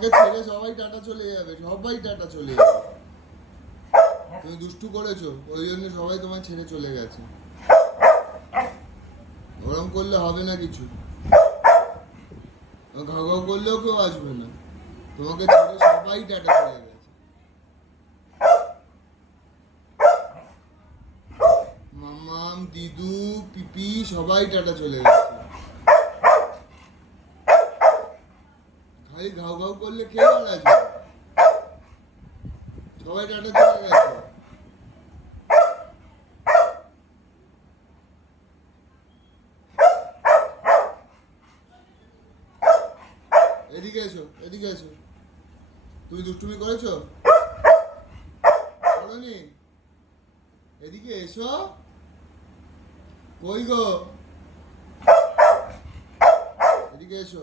তোমাকে ছেড়ে সবাই টাটা চলে যাবে, সবাই টাটা চলে যাবে। তুমি দুষ্টু করেছো, ওই জন্য সবাই তোমায় ছেড়ে চলে গেছে। ওরম করলে হবে না কিছু। ঘাউ ঘাউ করলেও কেউ আসবে না, তোমাকে ছেড়ে সবাই টাটা চলে গেছে। মামাম, দিদু, পিপি সবাই টাটা চলে গেছে। খালি ঘাউ ঘাউ করলে কে আর আসবে? সবাই টাটা চলে গেছে। এদিকে এসো, এদিকে এসো। তুমি দুষ্টুমি করেছো? করনি? এদিকে এসো। কই গো? এদিকে এসো।